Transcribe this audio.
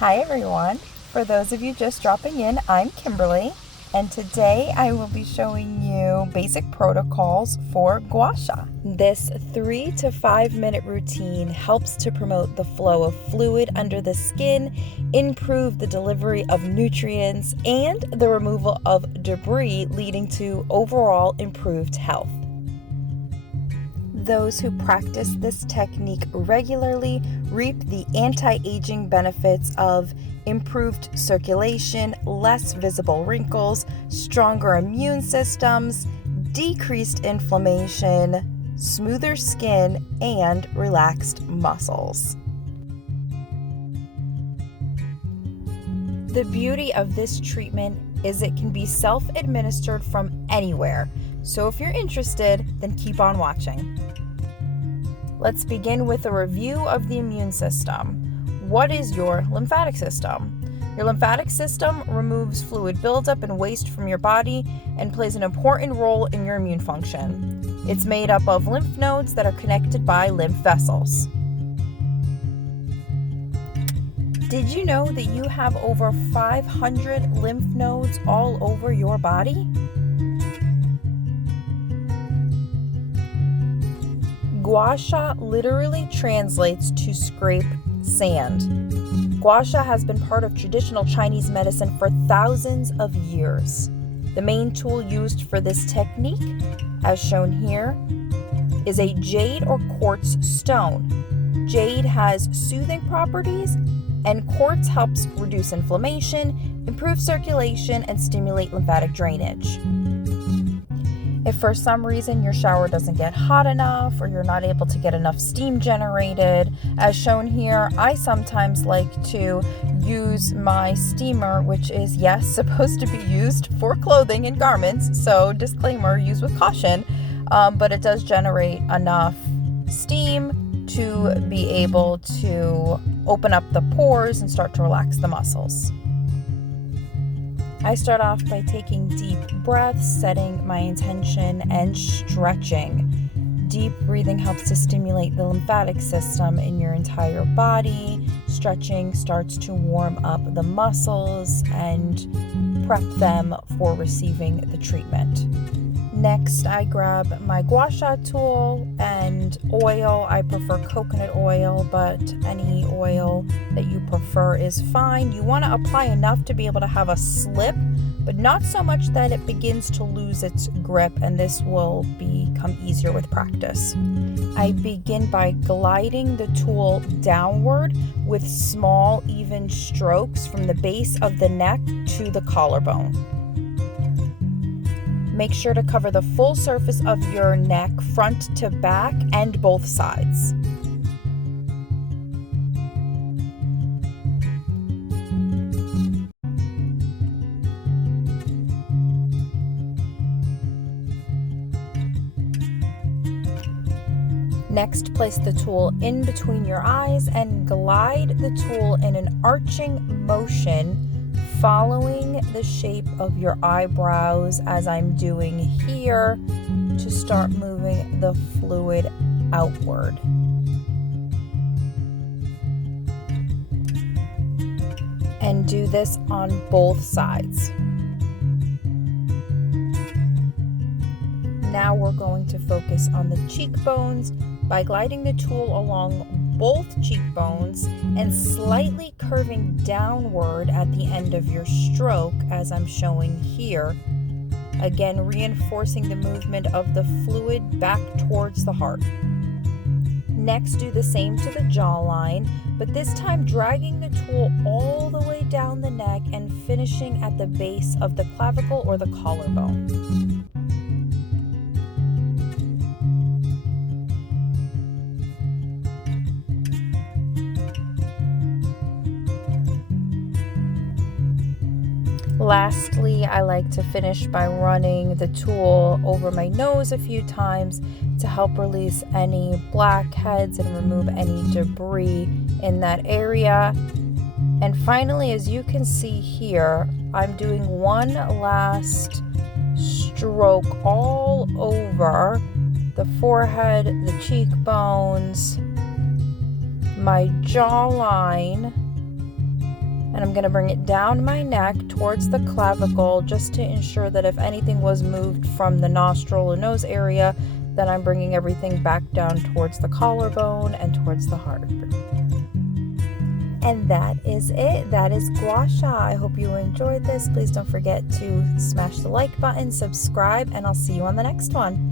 Hi everyone. For those of you just dropping in, I'm Kimberly, and today I will be showing you basic protocols for Gua Sha. This 3 to 5 minute routine helps to promote the flow of fluid under the skin, improve the delivery of nutrients, and the removal of debris, leading to overall improved health. Those who practice this technique regularly reap the anti-aging benefits of improved circulation, less visible wrinkles, stronger immune systems, decreased inflammation, smoother skin, and relaxed muscles. The beauty of this treatment is it can be self-administered from anywhere. So if you're interested, then keep on watching. Let's begin with a review of the immune system. What is your lymphatic system? Your lymphatic system removes fluid buildup and waste from your body and plays an important role in your immune function. It's made up of lymph nodes that are connected by lymph vessels. Did you know that you have over 500 lymph nodes all over your body? Gua Sha literally translates to scrape sand. Gua Sha has been part of traditional Chinese medicine for thousands of years. The main tool used for this technique, as shown here, is a jade or quartz stone. Jade has soothing properties, and quartz helps reduce inflammation, improve circulation, and stimulate lymphatic drainage. If for some reason your shower doesn't get hot enough or you're not able to get enough steam generated, as shown here, I sometimes like to use my steamer, which is, yes, supposed to be used for clothing and garments, so disclaimer, use with caution, but it does generate enough steam to be able to open up the pores and start to relax the muscles. I start off by taking deep breaths, setting my intention, and stretching. Deep breathing helps to stimulate the lymphatic system in your entire body. Stretching starts to warm up the muscles and prep them for receiving the treatment. Next, I grab my Gua Sha tool and oil. I prefer coconut oil, but any oil that you prefer is fine. You want to apply enough to be able to have a slip, but not so much that it begins to lose its grip, and this will become easier with practice. I begin by gliding the tool downward with small, even strokes from the base of the neck to the collarbone. Make sure to cover the full surface of your neck, front to back, and both sides. Next, place the tool in between your eyes and glide the tool in an arching motion, following the shape of your eyebrows as I'm doing here to start moving the fluid outward. And do this on both sides. Now we're going to focus on the cheekbones by gliding the tool along both cheekbones and slightly curving downward at the end of your stroke, as I'm showing here. Again, reinforcing the movement of the fluid back towards the heart. Next, do the same to the jawline, but this time dragging the tool all the way down the neck and finishing at the base of the clavicle or the collarbone. Lastly, I like to finish by running the tool over my nose a few times to help release any blackheads and remove any debris in that area. And finally, as you can see here, I'm doing one last stroke all over the forehead, the cheekbones, my jawline, And I'm going to bring it down my neck towards the clavicle just to ensure that if anything was moved from the nostril or nose area, then I'm bringing everything back down towards the collarbone and towards the heart. And that is it. That is Gua Sha. I hope you enjoyed this. Please don't forget to smash the like button, subscribe, and I'll see you on the next one.